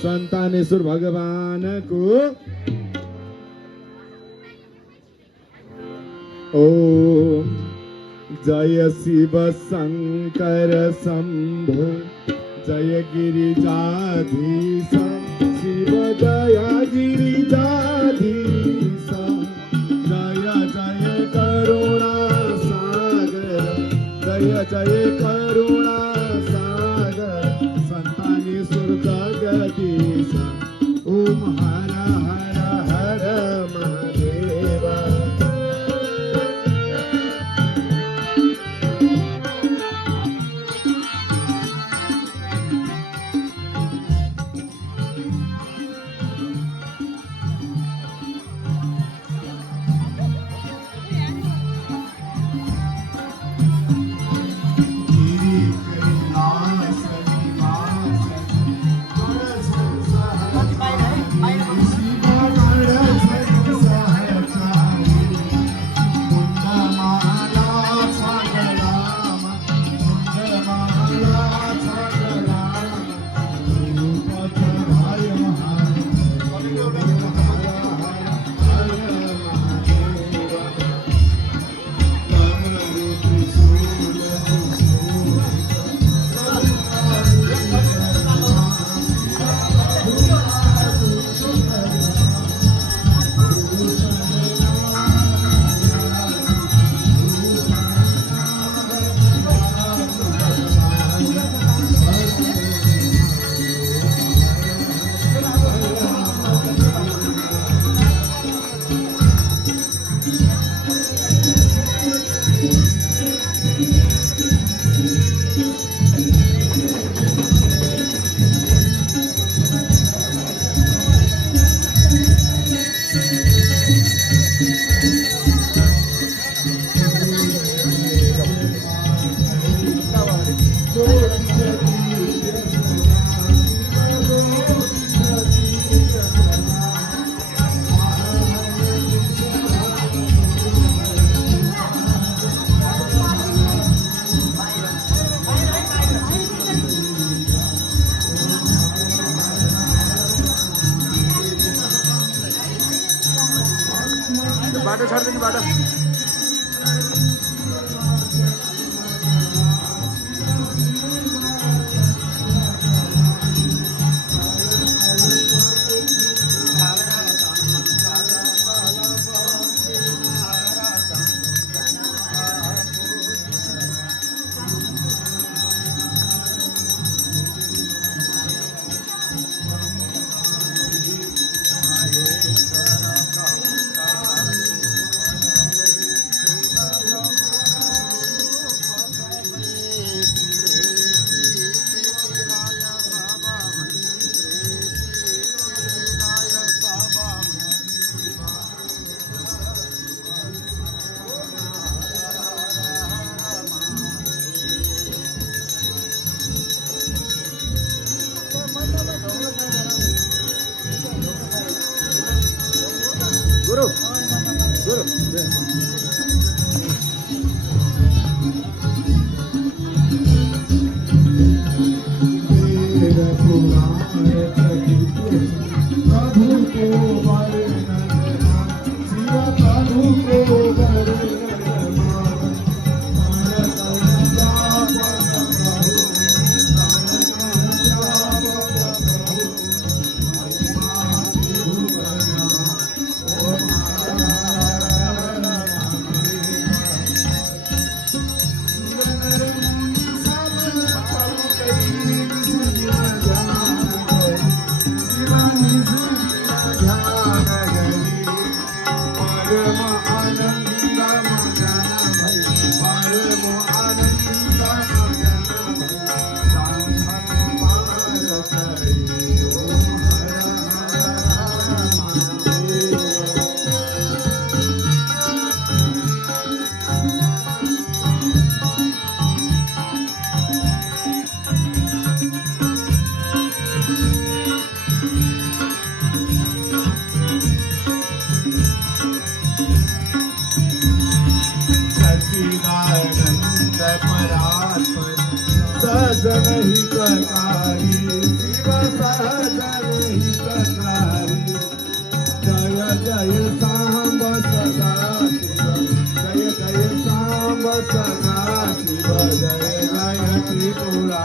સંતાનેશ્વર ભગવાન કો ઓમ જય શિવ શંકર શંભો જય ગિરિજાધીશ. Guru. Guru. सहजन हितकारी शिव सहजन हितकारी जय जय सांब सदा जय जय सांब सदा शिव जय जय त्रिपुरा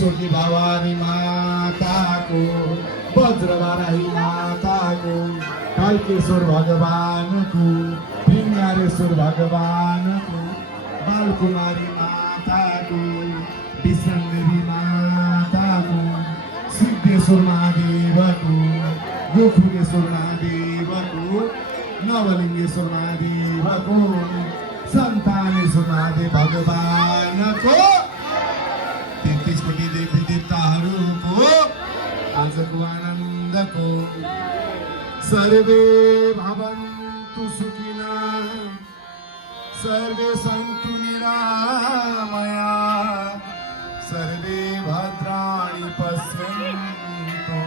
फूलचोटी भवानी माता को वज्रवाराही माता को कालकेश्वर भगवान को भृंगारेश्वर भगवान को बालकुमारी माता को विश्रंगरी माता को सिद्धेश्वर महादेव को गोखुरेश्वर महादेव को नवलिंगेश्वर महादेव को संतानेश्वर महादेव भगवान आनन्दको सर्वे भवन्तु सुखिना। सर्वे सन्तु निरामया। सर्वे भद्राणि पश्यन्तु।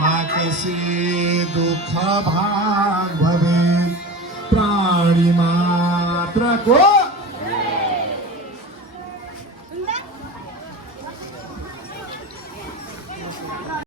मा कसे दुःख भाग भवे प्राणी मात्र को